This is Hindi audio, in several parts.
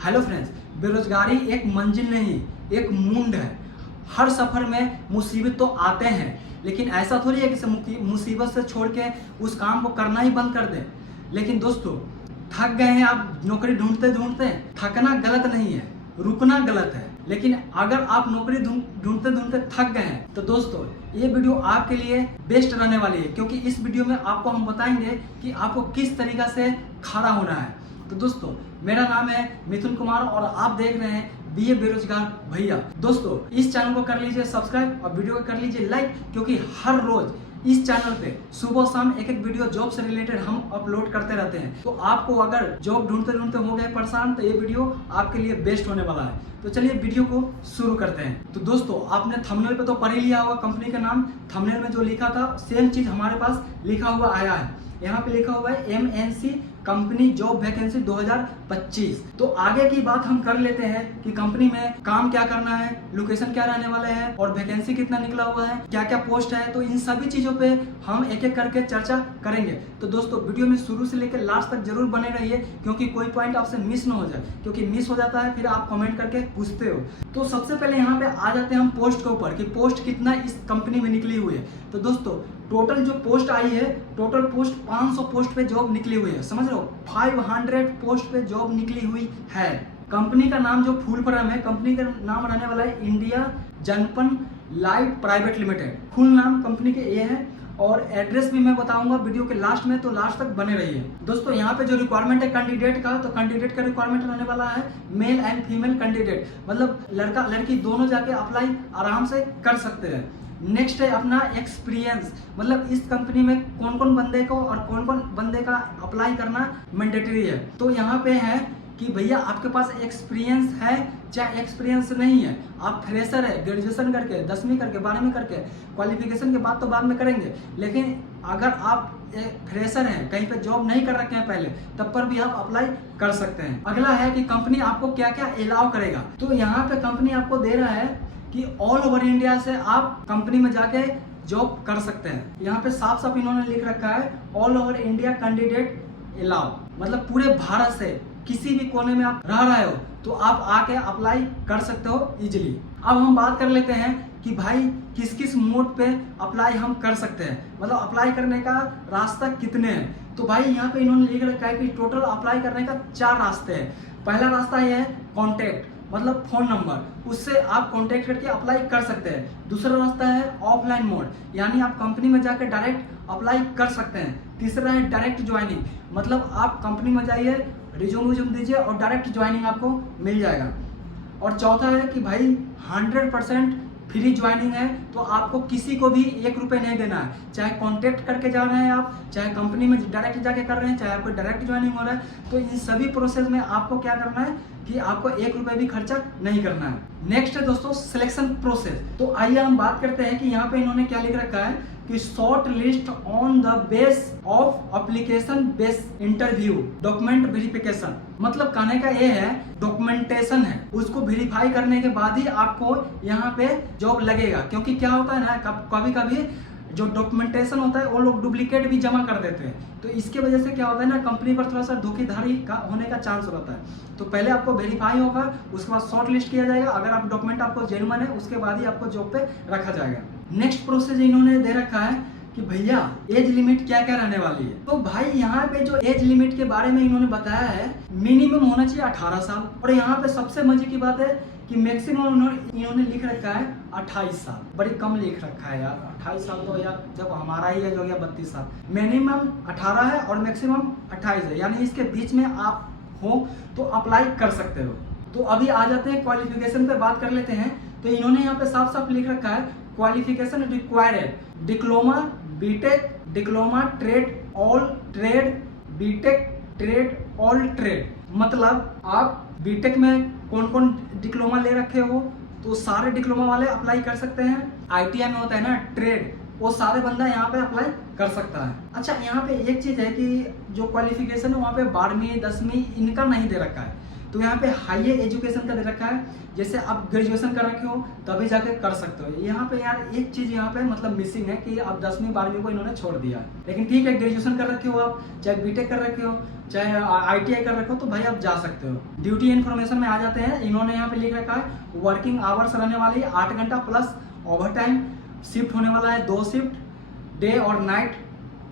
हेलो फ्रेंड्स, बेरोजगारी एक मंजिल नहीं, एक मुंड है। हर सफर में मुसीबत तो आते हैं, लेकिन ऐसा थोड़ी है कि मुसीबत से छोड़ के उस काम को करना ही बंद कर दें। लेकिन दोस्तों, थक गए हैं आप नौकरी ढूंढते ढूंढते? थकना गलत नहीं है, रुकना गलत है। लेकिन अगर आप नौकरी ढूंढते ढूंढते थक गए हैं तो दोस्तों ये वीडियो आपके लिए बेस्ट रहने वाली है, क्योंकि इस वीडियो में आपको हम बताएंगे कि आपको किस तरीका से खड़ा होना है। तो दोस्तों, मेरा नाम है मिथुन कुमार और आप देख रहे हैं बीए बेरोजगार भैया। दोस्तों, इस चैनल को कर लीजिए सब्सक्राइब और वीडियो को कर लीजिए लाइक, क्योंकि हर रोज इस चैनल पे सुबह शाम एक वीडियो जॉब से रिलेटेड हम अपलोड करते रहते हैं। तो आपको अगर जॉब ढूंढते ढूंढते हो गए परेशान तो ये वीडियो आपके लिए बेस्ट होने वाला है। तो चलिए वीडियो को शुरू करते हैं। तो दोस्तों, आपने थंबनेल पे तो पढ़ ही लिया होगा कंपनी का नाम। थंबनेल में जो लिखा था सेम चीज हमारे पास लिखा हुआ आया है। यहाँ पे लिखा हुआ है MNC कंपनी जॉब वैकेंसी 2025। तो आगे की बात हम कर लेते हैं कि कंपनी में काम क्या करना है, लोकेशन क्या रहने वाले हैं और वैकेंसी कितना निकला हुआ है, क्या क्या पोस्ट है। तो इन सभी चीजों पे हम एक एक करके चर्चा करेंगे। तो दोस्तों, वीडियो में शुरू से लेकर लास्ट तक जरूर बने रहिए, क्योंकि कोई पॉइंट आपसे मिस ना हो जाए, क्योंकि मिस हो जाता है फिर आप कमेंट करके पूछते हो। तो सबसे पहले यहाँ पे आ जाते हैं हम पोस्ट के ऊपर कि पोस्ट कितना इस कंपनी में निकली हुई है। तो दोस्तों, टोटल जो पोस्ट आई है, टोटल पोस्ट 500 पोस्ट पे जॉब निकली हुई है। समझ लो, 500 पोस्ट पे जॉब निकली हुई है। कंपनी का नाम जो फुल फॉर्म है, कंपनी का नाम रहने वाला है India Japan light private limited. Full नाम कंपनी के ये है और एड्रेस भी मैं बताऊंगा वीडियो के लास्ट में, तो लास्ट तक बने रहिए। दोस्तों, यहाँ पे जो रिक्वायरमेंट है कैंडिडेट का, तो कैंडिडेट का रिक्वायरमेंट रहने वाला है मेल एंड फीमेल कैंडिडेट, मतलब लड़का लड़की दोनों जाके अप्लाई आराम से कर सकते हैं। नेक्स्ट है अपना एक्सपीरियंस, मतलब इस कंपनी में कौन कौन बंदे को और कौन कौन बंदे का अप्लाई करना मैंडेटरी है। तो यहाँ पे है कि भैया आपके पास एक्सपीरियंस है चाहे एक्सपीरियंस नहीं है, आप फ्रेशर है, ग्रेजुएशन करके, 10वीं करके, 12वीं करके, क्वालिफिकेशन के बाद तो बाद में करेंगे। लेकिन अगर आप फ्रेशर हैं, कहीं पे जॉब नहीं कर रखे हैं पहले, तब पर भी आप अप्लाई कर सकते हैं। अगला है कि कंपनी आपको क्या क्या अलाउ करेगा। तो यहाँ पे कंपनी आपको दे रहा है कि ऑल ओवर इंडिया से आप कंपनी में जाके जॉब कर सकते हैं। यहाँ पे साफ साफ इन्होंने लिख रखा है all over India candidate allow, मतलब पूरे भारत से किसी भी कोने में आप रह रहे हो तो आप आके अप्लाई कर सकते हो इजिली। अब हम बात कर लेते हैं कि भाई किस किस मोड पे अप्लाई हम कर सकते हैं, मतलब अप्लाई करने का रास्ता कितने हैं। तो भाई यहाँ पे इन्होंने लिख रखा है कि टोटल अप्लाई करने का 4 रास्ते हैं। पहला रास्ता ये है कॉन्टैक्ट, मतलब फोन नंबर, उससे आप कांटेक्ट करके अप्लाई कर सकते हैं। दूसरा रास्ता है ऑफलाइन मोड, यानी आप कंपनी में जाकर डायरेक्ट अप्लाई कर सकते हैं। तीसरा है डायरेक्ट ज्वाइनिंग, मतलब आप कंपनी में जाइए, रिज्यूम दीजिए और डायरेक्ट ज्वाइनिंग आपको मिल जाएगा। और चौथा है कि भाई 100% फ्री ज्वाइनिंग है, तो आपको किसी को भी 1 रुपये नहीं देना है। चाहे कांटेक्ट करके जा रहे हैं आप, चाहे कंपनी में डायरेक्ट जाके कर रहे हैं, चाहे आपको डायरेक्ट ज्वाइनिंग हो रहा है, तो इन सभी प्रोसेस में आपको क्या करना है कि आपको 1 रुपये भी खर्चा नहीं करना है। नेक्स्ट है दोस्तों सिलेक्शन प्रोसेस। तो आइए हम बात करते हैं कि यहाँ पे इन्होंने क्या लिख रखा है कि short list on the base of application based interview document verification, मतलब कहने का ये है डॉक्यूमेंटेशन है, उसको वेरीफाई करने के बाद ही आपको यहाँ पे जॉब लगेगा। क्योंकि क्या होता है ना, कभी कभी जो डॉक्यूमेंटेशन होता है वो लोग डुप्लीकेट भी जमा कर देते हैं, तो इसके वजह से क्या होता है ना, कंपनी पर थोड़ा सा धोखेधड़ी का होने का चांस रहता है। तो पहले आपको वेरीफाई होगा, उसके बाद शॉर्ट लिस्ट किया जाएगा। अगर आप डॉक्यूमेंट आपको जेन्युइन है, उसके बाद ही आपको जॉब पे रखा जाएगा। नेक्स्ट प्रोसेस इन्होंने दे रखा है कि भैया एज लिमिट क्या क्या रहने वाली है। तो भाई यहाँ पे जो एज लिमिट के बारे में इन्होंने बताया है, मिनिमम होना चाहिए 18 साल। और यहाँ पे सबसे मजे की बात है कि मैक्सिमम इन्होंने लिख रखा है 28 साल। बड़ी कम लिख रखा है यार, 28 साल तो यार जब हमारा ही है जो गया 32 साल। मिनिमम 18 है और मैक्सिमम 28 है, यानी इसके बीच में आप हो तो अप्लाई कर सकते हो। तो अभी आ जाते हैं क्वालिफिकेशन पे बात कर लेते हैं। तो इन्होंने यहाँ पे साफ साफ लिख रखा है क्वालिफिकेशन रिक्वायर्ड है diploma B Tech, diploma trade all trade, B Tech trade all trade, मतलब आप बीटेक में कौन कौन डिप्लोमा ले रखे हो तो सारे डिप्लोमा वाले अप्लाई कर सकते हैं। ITI में होता है ना ट्रेड, वो सारे बंदा यहाँ पे अप्लाई कर सकता है। अच्छा, यहाँ पे एक चीज है कि जो क्वालिफिकेशन है वहाँ पे 12वीं 10वीं इनका नहीं दे रखा है। तो यहाँ पे हाई एजुकेशन का दे रखा है, जैसे आप ग्रेजुएशन कर रखे हो तभी जाके कर सकते हो। यहाँ पे यार एक चीज़ यहाँ पे मतलब मिसिंग है कि अब 10वीं 12वीं को इन्होंने छोड़ दिया है, लेकिन ठीक है ग्रेजुएशन कर रखे हो आप, चाहे बीटेक कर रखे हो, चाहे ITI कर रखे हो, तो भाई आप जा सकते हो। ड्यूटी इन्फॉर्मेशन में आ जाते हैं, इन्होंने यहाँ पे लिख रखा है वर्किंग आवर्स रहने वाली 8 घंटा प्लस ओवर टाइम, शिफ्ट होने वाला है 2 शिफ्ट, डे और नाइट,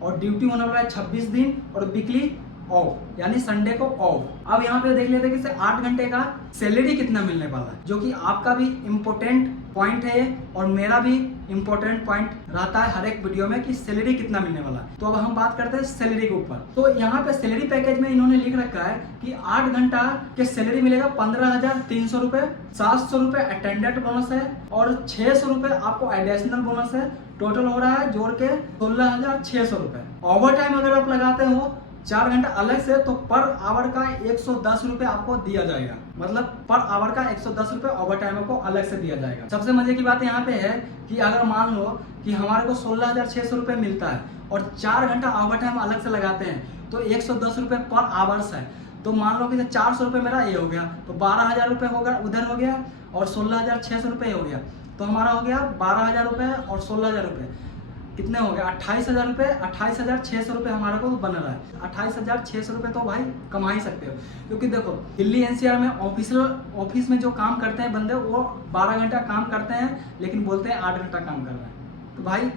और ड्यूटी होने वाला है 26 दिन, और वीकली ऑफ यानी संडे को ऑफ। अब यहाँ पे देख लेते हैं कि 8 घंटे का सैलरी कितना मिलने वाला है, जो कि आपका भी इम्पोर्टेंट पॉइंट है और मेरा भी इम्पोर्टेंट पॉइंट रहता है हर एक वीडियो में कि सैलरी कितना मिलने वाला है। तो अब हम बात करते हैं सैलरी के ऊपर। तो यहाँ पे सैलरी पैकेज में इन्होंने लिख रखा है कि 8 घंटा के सैलरी मिलेगा 15,300 रुपए, 700 रुपए अटेंडेंट बोनस है और 600 रुपए आपको एडिशनल बोनस है। टोटल हो रहा है जोड़ के 16,600 रुपए। ओवर टाइम अगर आप लगाते हो 4 घंटा अलग से, तो पर आवर का 110 रुपए आपको दिया जाएगा, मतलब पर आवर का 110 रुपए ओवर टाइम आपको अलग से दिया जाएगा। सबसे मजे की बात यहाँ पे है कि अगर मान लो कि हमारे को 16,600 रुपए मिलता है और 4 घंटा ओवर टाइम अलग से लगाते हैं तो 110 रुपए पर आवर्स है, तो मान लो कि 400 रुपए मेरा ये हो गया, तो 12,000 रुपए होगा उधर हो गया और 16,600 रुपए हो गया, तो हमारा हो गया 12,000 रुपए और 16,000 रुपए कितने हो गए 28,000 रुपए, 28,600 रुपए हमारे को बन रहा है। 28,600 रुपए तो भाई कमा ही सकते हो, क्योंकि देखो दिल्ली NCR में ऑफिस में जो काम करते हैं बंदे वो 12 घंटा काम करते हैं, लेकिन बोलते हैं 8 घंटा काम कर रहे हैं, तो भाई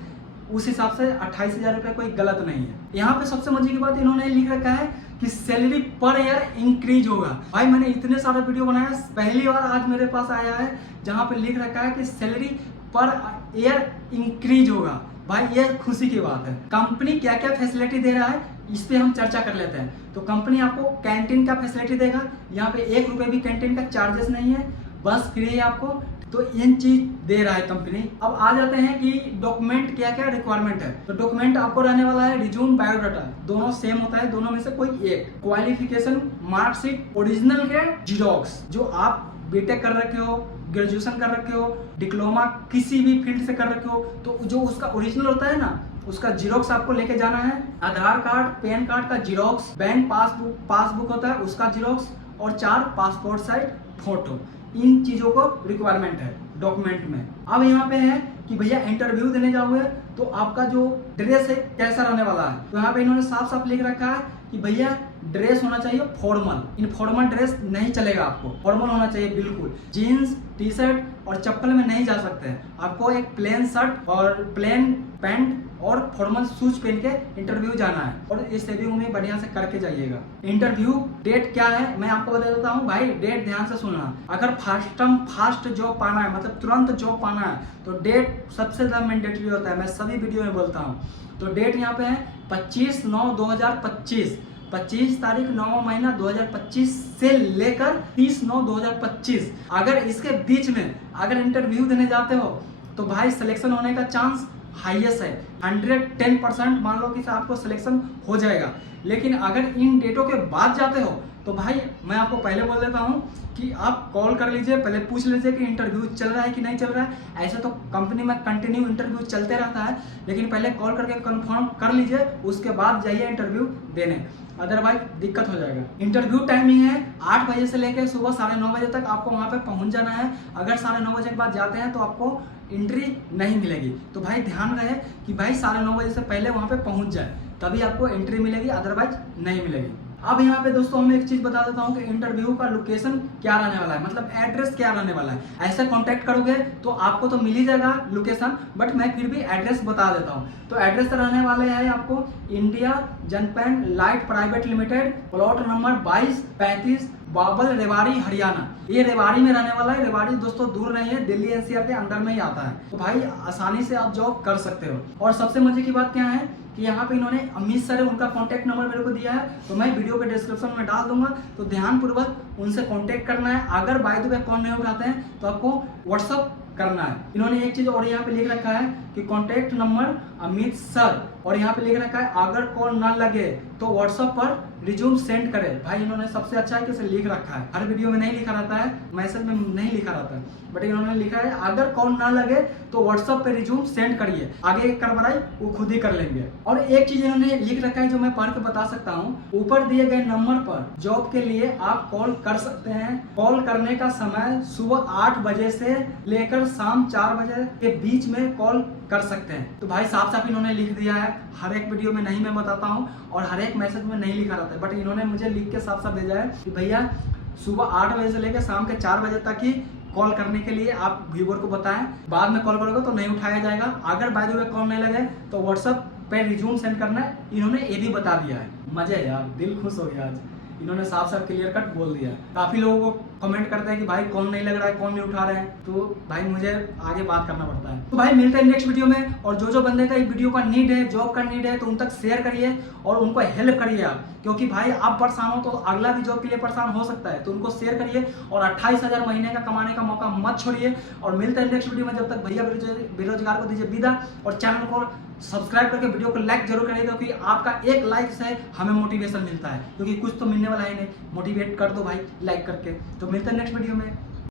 उस हिसाब से 28,000 रुपए कोई गलत नहीं है। यहाँ पे सबसे मजे की बात इन्होंने लिख रखा है कि सैलरी पर ईयर इंक्रीज होगा। भाई मैंने इतने सारे वीडियो बनाया, पहली बार आज मेरे पास आया है जहाँ पे लिख रखा है कि सैलरी पर ईयर इंक्रीज होगा। भाई ये खुशी की बात है। कंपनी क्या क्या फैसिलिटी दे रहा है इस पे हम चर्चा कर लेते हैं। तो कंपनी आपको कैंटीन का फैसिलिटी देगा, यहाँ पे 1 रुपए भी कैंटीन का चार्जेस नहीं है, बस फ्री है आपको, तो इन चीज दे रहा है कंपनी। अब आ जाते हैं कि डॉक्यूमेंट क्या क्या रिक्वायरमेंट है। तो डॉक्यूमेंट आपको रहने वाला है रिज्यूम, बायोडाटा, दोनों सेम होता है, दोनों में से कोई एक, क्वालिफिकेशन, मार्कशीट, ओरिजिनल के जीरोक्स, जो आप बीटेक कर रखे हो, ग्रेजुएशन कर रखे हो, डिप्लोमा किसी भी फील्ड से कर रखे हो, तो जो उसका ओरिजिनल होता है ना, उसका जीरोक्स आपको लेके जाना है। आधार कार्ड, पैन कार्ड का जीरोक्स, बैंक पासबुक होता है उसका जीरोक्स, और 4 पासपोर्ट साइज फोटो। इन चीजों को रिक्वायरमेंट है डॉक्यूमेंट में। अब यहाँ पे है कि भैया इंटरव्यू देने जाओगे तो आपका जो ड्रेस है कैसा रहने वाला है। तो यहाँ पे इन्होंने साफ साफ लिख रखा है कि भैया ड्रेस होना चाहिए फॉर्मल, इनफॉर्मल ड्रेस नहीं चलेगा, आपको फॉर्मल होना चाहिए बिल्कुल। जीन्स, टी-शर्ट और चप्पल में नहीं जा सकते हैं, आपको एक प्लेन शर्ट और प्लेन पैंट और फॉर्मल शूज पहन के इंटरव्यू जाना है, और इस सेविंग में बढ़िया से करके जाइएगा। इंटरव्यू डेट क्या है मैं आपको बता देता हूँ भाई, डेट ध्यान से सुनना। अगर फास्ट जॉब पाना है, मतलब तुरंत जॉब पाना है, तो डेट सबसे ज्यादा मैंडेटरी होता है, मैं सभी वीडियो में बोलता हूँ। तो डेट यहाँ पे है 25/9/2025, 25 तारीख 9वां महीना 2025 से लेकर 30/9/2025। अगर इसके बीच में अगर इंटरव्यू देने जाते हो तो भाई सिलेक्शन होने का चांस हाईएस्ट है, 110% मान लो कि आपको सिलेक्शन हो जाएगा। लेकिन अगर इन डेटों के बाद जाते हो तो भाई मैं आपको पहले बोल देता हूँ कि आप कॉल कर लीजिए, पहले पूछ लीजिए कि इंटरव्यू चल रहा है कि नहीं चल रहा है। ऐसे तो कंपनी में कंटिन्यू इंटरव्यू चलते रहता है, लेकिन पहले कॉल करके कंफर्म कर लीजिए, उसके बाद जाइए इंटरव्यू देने, अदरवाइज दिक्कत हो जाएगा। इंटरव्यू टाइमिंग है 8 बजे से लेकर सुबह 9:30 बजे तक आपको वहाँ पे पहुँच जाना है। अगर 9:30 बजे के बाद जाते हैं तो आपको एंट्री नहीं मिलेगी, तो भाई ध्यान रहे कि भाई 9:30 बजे से पहले वहाँ पे पहुँच जाए, तभी आपको एंट्री मिलेगी, अदरवाइज नहीं मिलेगी। अब यहाँ पे दोस्तों मैं एक चीज बता देता हूँ कि इंटरव्यू का लोकेशन क्या रहने वाला है, मतलब एड्रेस क्या रहने वाला है। ऐसे कांटेक्ट करोगे तो आपको तो मिल ही जाएगा लोकेशन, बट मैं फिर भी एड्रेस बता देता हूँ। तो एड्रेस रहने वाले है आपको India Japan light private limited, plot number 2235, Bawal, Rewari, Haryana. ये रेवाड़ी में रहने वाला है। रेवाड़ी दोस्तों दूर नहीं है, दिल्ली NCR के अंदर में ही आता है, तो भाई आसानी से आप जॉब कर सकते हो। और सबसे मजे की बात क्या है कि यहाँ पे इन्होंने अमित सर उनका कांटेक्ट नंबर मेरे को दिया है, तो मैं वीडियो के डिस्क्रिप्शन में डाल दूंगा, तो ध्यानपूर्वक उनसे कांटेक्ट करना है। अगर बाय द वे कॉल नहीं उठाते हैं तो आपको व्हाट्सअप करना है। इन्होंने एक चीज और यहाँ पे लिख रखा है कि कांटेक्ट नंबर अमित सर, और यहाँ पे लिख रखा है अगर कॉल ना लगे तो व्हाट्सएप पर रिज्यूम सेंड करें। भाई इन्होंने सबसे अच्छा है कि इसे लिख रखा है, हर वीडियो में नहीं लिखा रहता है, मैसेज में नहीं लिखा रहता है, बट इन्होंने लिखा है अगर कॉल ना लगे तो व्हाट्सएप पे रिज्यूम सेंड करिए, आगे करवाई वो खुद ही कर लेंगे। और एक चीज इन्होंने लिख रखा है जो मैं पढ़ के बता सकता हूँ, ऊपर दिए गए नंबर पर जॉब के लिए आप कॉल कर सकते हैं। कॉल करने का समय सुबह 8 बजे से लेकर शाम 4 बजे के बीच में कॉल कर सकते हैं। तो भाई साफ साफ इन्होंने लिख दिया है, हर एक वीडियो में नहीं मैं बताता हूँ और हर एक मैसेज में नहीं लिखा रहता है, बट इन्होंने मुझे लिख के साफ साफ भेजा है कि भैया सुबह 8 बजे से लेकर शाम के 4 बजे तक ही कॉल करने के लिए आप व्यूअर को बताएं, बाद में कॉल करोगे तो नहीं उठाया जाएगा। अगर बाय द वे कॉल नहीं लगे तो व्हाट्सएप पे रिज्यूम सेंड करना है, इन्होंने ये भी बता दिया है। मजे है यार, दिल खुश हो गया आज, इन्होंने साफ साफ क्लियर कट बोल दिया। काफी लोगों को कमेंट करते हैं कि भाई कॉल नहीं लग रहा है, कॉल नहीं उठा रहे हैं, तो भाई मुझे आगे बात करना पड़ता है। तो भाई मिलते हैं नेक्स्ट वीडियो में, और जो बंदे का वीडियो का नीड है, जॉब का नीड है, तो उन तक शेयर करिए और उनको हेल्प करिए आप, क्योंकि भाई आप परेशान हो तो अगला भी जॉब के लिए परेशान हो सकता है, तो उनको शेयर करिए और 28,000 महीने का कमाने का मौका मत छोड़िए। और मिलते हैं नेक्स्ट वीडियो में, जब तक भैया बेरोजगार को दीजिए विदा, और चैनल को सब्सक्राइब करके वीडियो को लाइक जरूर करिएगा, क्योंकि आपका एक लाइक से हमें मोटिवेशन मिलता है, क्योंकि कुछ तो मिलने वाला है नहीं, मोटिवेट कर दो भाई लाइक करके। तो मिलते हैं नेक्स्ट वीडियो में।